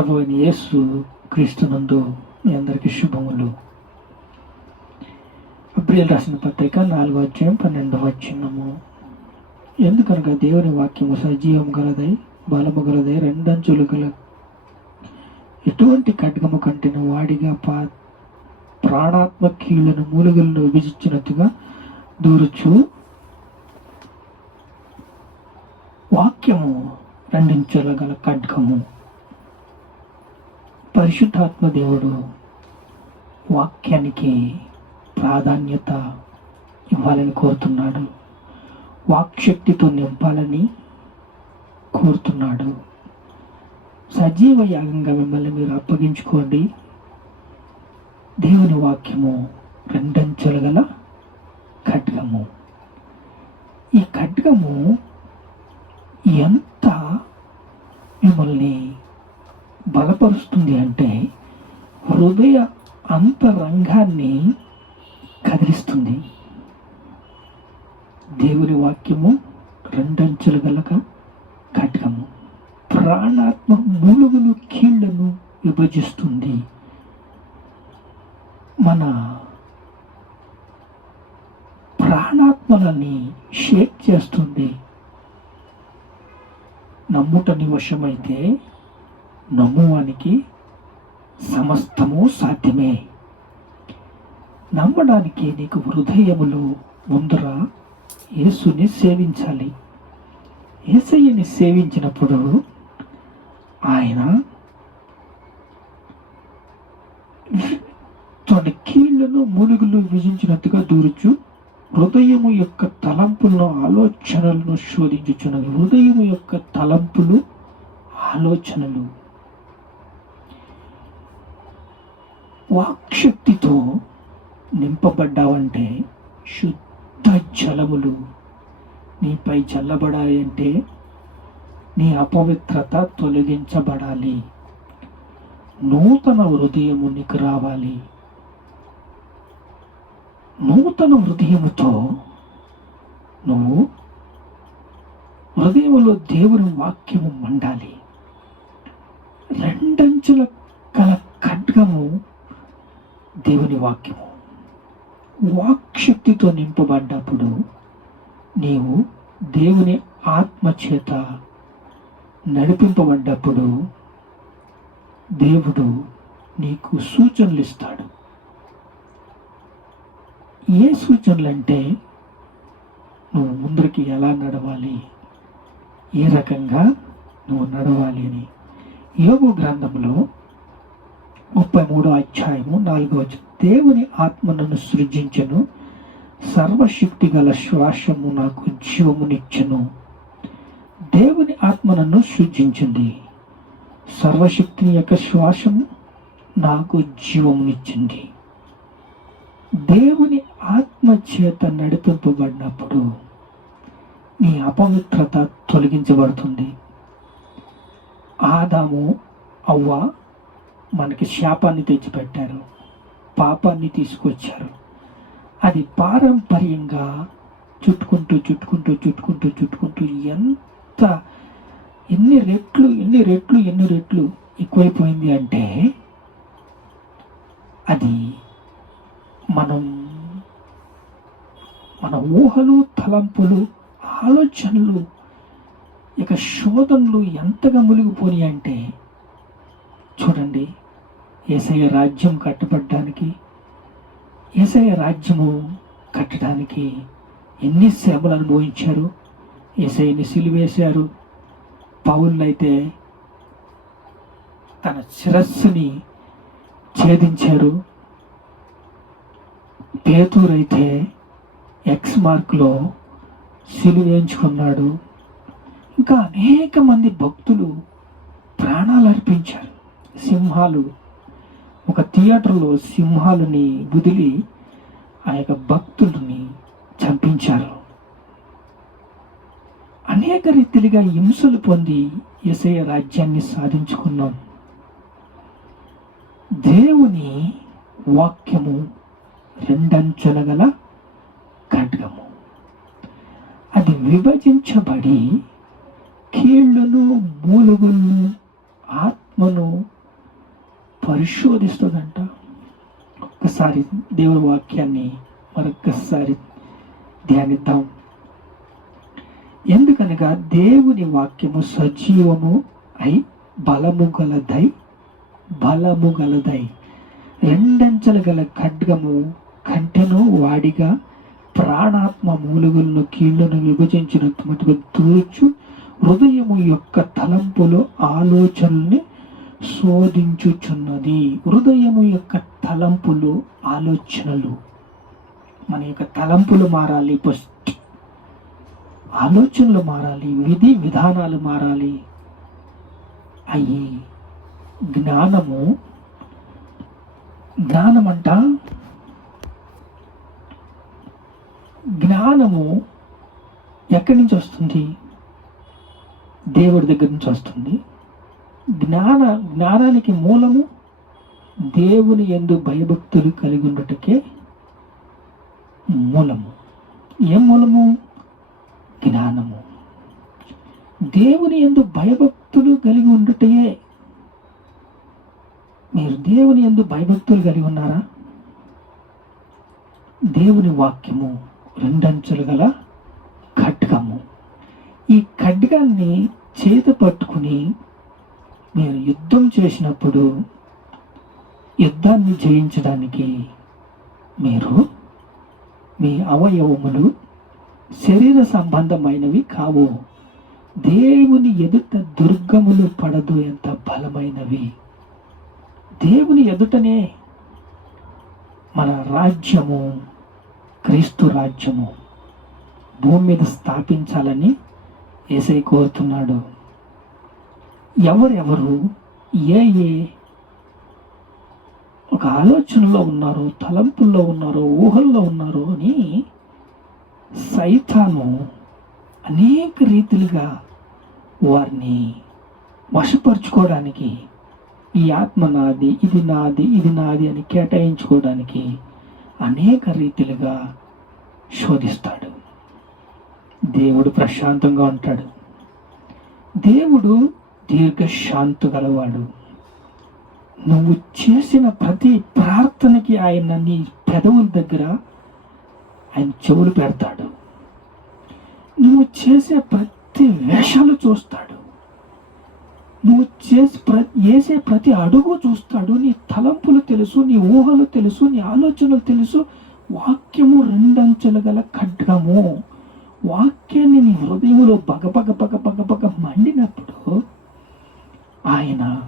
ప్రభు అయిన యేసు క్రీస్తునందు మీ అందరికీ శుభములు. అబ్రియల్ రాసిన పత్రిక నాలుగో అధ్యాయం పన్నెండవ వచ్చినము ఎందుకనగా దేవుని వాక్యము సజీవం గలదై బలము గలదై రెండంచులు గల ఎటువంటి ఖడ్గము కంటిన వాడిగా పా ప్రాణాత్మ కీళ్ళను మూలుగులను విభజించినట్టుగా దూరచు. వాక్యము రెండించుల గల ఖడ్గము. పరిశుద్ధాత్మ దేవుడు వాక్యానికి ప్రాధాన్యత ఇవ్వాలని కోరుతున్నాడు. వాక్శక్తితో నింపాలని కోరుతున్నాడు. సజీవ యాగంగా మిమ్మల్ని మీరు అప్పగించుకోండి. దేవుని వాక్యము రెండంచెలు గల ఖడ్గము. ఈ ఖడ్గము ఎంత మిమ్మల్ని బలపరుస్తుంది అంటే హృదయ అంతరంగాన్ని కదిలిస్తుంది. దేవుని వాక్యము రెండంచులు గలక ఖడ్గము. ప్రాణాత్మ మూలుగులు కీళ్ళను విభజిస్తుంది. మన ప్రాణాత్మలని షేక్ చేస్తుంది. నమ్ముట నివశమైతే నమ్మువానికి సమస్తము సాధ్యమే. నమ్మడానికి నీకు హృదయములో ముందర యేసుని సేవించాలి. యేసయ్యని సేవించినప్పుడు ఆయన తన కీళ్ళను మూలుగులు విజించినట్టుగా దూరుచు హృదయము యొక్క తలంపులను ఆలోచనలను శోధించుచున్నది హృదయము యొక్క తలంపులు ఆలోచనలు. వాక్శక్తితో నింపబడ్డావంటే శుద్ధ జలములు నీపై చల్లబడాయంటే నీ అపవిత్రత తొలగించబడాలి. నూతన హృదయము నీకు రావాలి. నూతన హృదయముతో నువ్వు హృదయంలో దేవుని వాక్యము మండాలి. రెండంచుల కల ఖడ్గము దేవుని వాక్యము. వాక్శక్తితో నింపబడ్డప్పుడు నీవు దేవుని ఆత్మ చేత నడిపింపబడ్డప్పుడు దేవుడు నీకు సూచనలు ఇస్తాడు. ఏ సూచనలు అంటే నువ్వు ముందరికి ఎలా నడవాలి ఏ రకంగా నువ్వు నడవాలి అని. యోగు గ్రంథంలో ముప్పై మూడో అధ్యాయము నాలుగో దేవుని ఆత్మ నన్ను సృజించను. సర్వశక్తి గల శ్వాసము నాకు జీవమునిచ్చెను. దేవుని ఆత్మ నన్ను సృజించింది సర్వశక్తిని యొక్క శ్వాసము నాకు జీవమునిచ్చింది దేవుని ఆత్మ చేత నడిపింపబడినప్పుడు నీ అపవిత్రత తొలగించబడుతుంది. ఆదాము అవ్వ మనకి శాపాన్ని తెచ్చిపెట్టారు పాపాన్ని తీసుకొచ్చారు. అది పారంపర్యంగా చుట్టుకుంటూ చుట్టుకుంటూ చుట్టుకుంటూ చుట్టుకుంటూ ఎంత ఎన్ని రెట్లు ఎన్ని రెట్లు ఎన్ని రెట్లు ఎక్కువైపోయింది అంటే అది మనం మన ఊహలు తలంపులు ఆలోచనలు ఇక శోధనలు ఎంతగా మునిగిపోయి అంటే చూడండి. ఏసయ్య రాజ్యం కట్టబడ్డానికి ఏసయ్య రాజ్యము కట్టడానికి ఎన్ని శ్రమలు అనుభవించారు? ఏసైని సిలివేశారు. పౌరులైతే తన శిరస్సుని ఛేదించారు. పేతూరైతే ఎక్స్ మార్క్లో సిలువేయించుకున్నాడు ఇంకా అనేక మంది భక్తులు ప్రాణాలు అర్పించారు. సింహాలు. ఒక థియేటర్లో సింహాలని వదిలి ఆ యొక్క భక్తుల్ని చంపించారు. అనేక రీతిలుగా హింసలు పొంది ఎసయ రాజ్యాన్ని సాధించుకున్నాం. దేవుని వాక్యము రెండంచుల గల ఖడ్గము. అది విభజించబడి కీళ్ళను మూలుగులను ఆత్మను పరిశోధిస్తుందంట. ఒక్కసారి దేవుని వాక్యాన్ని మరొక్కసారి ధ్యానిద్దాం. ఎందుకనగా దేవుని వాక్యము సజీవము అయి బలము గలదై బలము గలదై రెండంచెలు గల ఖడ్గము కంటెను వాడిగా ప్రాణాత్మ మూలుగులను కీళ్ళను విభజించినంత మటుకు దూర్చు హృదయము యొక్క తలంపులు ఆలోచనల్ని శోధించుచున్నది. హృదయము యొక్క తలంపులు ఆలోచనలు. మన యొక్క తలంపులు మారాలి ఫస్ట్ ఆలోచనలు మారాలి విధి విధానాలు మారాలి. అయ్యి జ్ఞానము జ్ఞానమంట జ్ఞానము ఎక్కడి నుంచి వస్తుంది? దేవుడి దగ్గర నుంచి వస్తుంది. జ్ఞాన జ్ఞానానికి మూలము దేవుని ఎందు భయభక్తులు కలిగి ఉండటకే మూలము. ఏం మూలము? జ్ఞానము. దేవుని ఎందు భయభక్తులు కలిగి ఉండటయే. మీరు దేవుని ఎందు భయభక్తులు కలిగి ఉన్నారా? దేవుని వాక్యము రెండంచులు గల ఖడ్గము. ఈ ఖడ్గాన్ని చేత పట్టుకుని మీరు యుద్ధం చేసినప్పుడు యుద్ధాన్ని జయించడానికి మీరు మీ అవయవములు శరీర సంబంధమైనవి కావు. దేవుని ఎదుట దుర్గములు పడదు ఎంత బలమైనవి. దేవుని ఎదుటనే మన రాజ్యము క్రీస్తు రాజ్యము భూమి మీద స్థాపించాలని ఏసై కోరుతున్నాడు. ఎవరెవరు ఏ ఏ ఒక ఆలోచనలో ఉన్నారో తలంపుల్లో ఉన్నారో ఊహల్లో ఉన్నారో అని సైతాను అనేక రీతిలుగా వారిని వశపరుచుకోవడానికి ఈ ఆత్మ నాది ఇది నాది ఇది నాది అని కేటాయించుకోవడానికి అనేక రీతిలుగా శోధిస్తాడు. దేవుడు ప్రశాంతంగా ఉంటాడు. దేవుడు దీర్ఘశాంతు గలవాడు నువ్వు చేసిన ప్రతి ప్రార్థనకి ఆయన నీ పెదవుల దగ్గర ఆయన చెవులు పెడతాడు. నువ్వు చేసే ప్రతి వేషాలు చూస్తాడు. నువ్వు చేసి ప్ర వేసే ప్రతి అడుగు చూస్తాడు. నీ తలంపులు తెలుసు నీ ఊహలు తెలుసు నీ ఆలోచనలు తెలుసు. వాక్యము రెండంచెలు గల ఖడ్గము. వాక్యాన్ని నీ హృదయంలో బగబగ పగ బగ బగ మండినప్పుడు ఆయన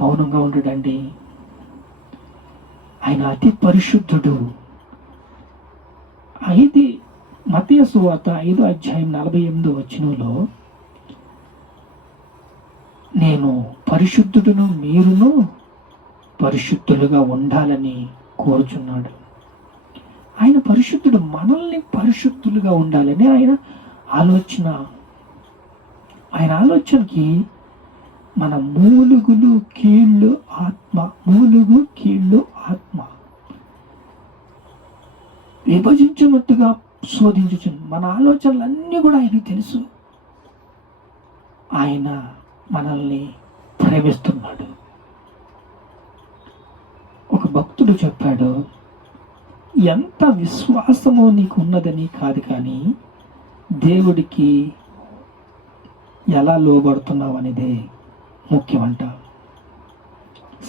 మౌనంగా ఉండడండి. ఆయన అతి పరిశుద్ధుడు. ఐదు మతీయ సువాత ఐదు అధ్యాయం నలభై ఎనిమిదో వచ్చినలో నేను పరిశుద్ధుడును మీరును పరిశుద్ధులుగా ఉండాలని కోరుచున్నాడు. ఆయన పరిశుద్ధుడు మనల్ని పరిశుద్ధులుగా ఉండాలని ఆయన ఆలోచన. ఆయన ఆలోచనకి మన మూలుగులు కీళ్ళు ఆత్మ మూలుగు కీళ్ళు ఆత్మ. విభజించినట్టుగా శోధించు మన ఆలోచనలన్నీ కూడా ఆయనకు తెలుసు. ఆయన మనల్ని ప్రేమిస్తున్నాడు. ఒక భక్తుడు చెప్పాడు ఎంత విశ్వాసము నీకు ఉన్నదని కాదు కానీ దేవుడికి ఎలా లోబడుతున్నావు అనేదే ముఖ్యమంట.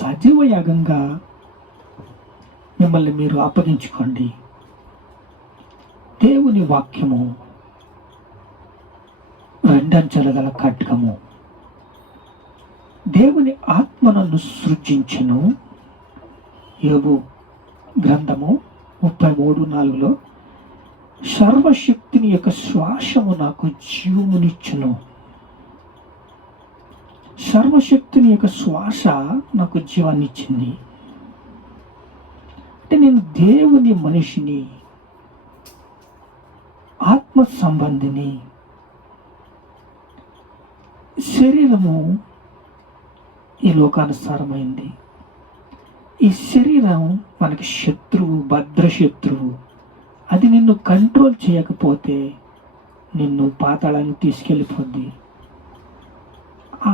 సజీవ యాగంగా మిమ్మల్ని మీరు అప్పగించుకోండి. దేవుని వాక్యము రెండంచెల గల ఖడ్గము. దేవుని ఆత్మనను సృజించను. యోగు గ్రంథము ముప్పై మూడు నాలుగులో సర్వశక్తిని యొక్క శ్వాసము నాకు జీవమునిచ్చును. సర్వశక్తిని యొక్క శ్వాస నాకు జీవాన్ని ఇచ్చింది అంటే నేను దేవుని మనిషిని ఆత్మ సంబంధిని శరీరము ఈ లోకానుసారమైంది. ఈ శరీరం మనకి శత్రువు భద్ర శత్రువు అది నిన్ను కంట్రోల్ చేయకపోతే నిన్ను పాతాళానికి తీసుకెళ్ళిపోద్ది. ఆ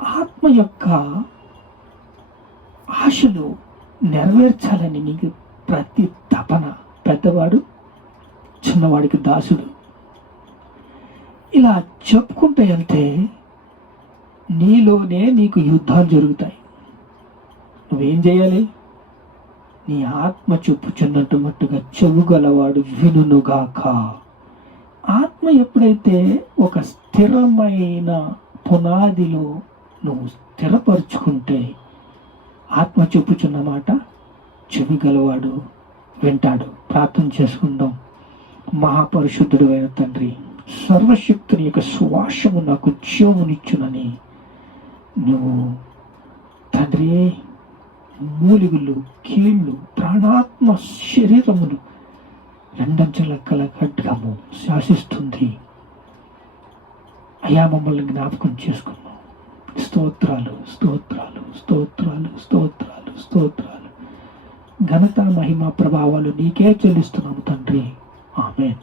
ఆత్మ యొక్క ఆశలు నెరవేర్చాలని నీకు ప్రతి తపన పెద్దవాడు చిన్నవాడికి దాసుడు. ఇలా చెప్పుకుంటూ వెళ్తే నీలోనే నీకు యుద్ధాలు జరుగుతాయి. నువ్వేం చేయాలి? నీ ఆత్మ చెప్పుచున్నట్టు మట్టుగా చెవు గలవాడు వినుగాక ఆత్మ ఎప్పుడైతే ఒక స్థిరమైన పునాదిలో నువ్వు స్థిరపరుచుకుంటే ఆత్మ చెప్పుచున్న మాట చెవి గలవాడు వింటాడు. ప్రార్థన చేసుకుందాం. మహాపరిశుద్ధుడు అయిన తండ్రి సర్వశక్తుని యొక్క సువాసము నాకు జీవమునిచ్చునని నువ్వు తండ్రి మూలిగులు కీళ్ళు ప్రాణాత్మ శరీరమును రెండంచెల కలగడ్డము శాసిస్తుంది. అయా మమ్మల్ని జ్ఞాపకం చేసుకున్నాం స్తోత్రాలు స్తోత్రాలు స్తోత్రాలు స్తోత్రాలు స్తోత్రాలు. ఘనత మహిమ ప్రభావాలు నీకే చెల్లిస్తున్నాము తండ్రి. ఆమెన్.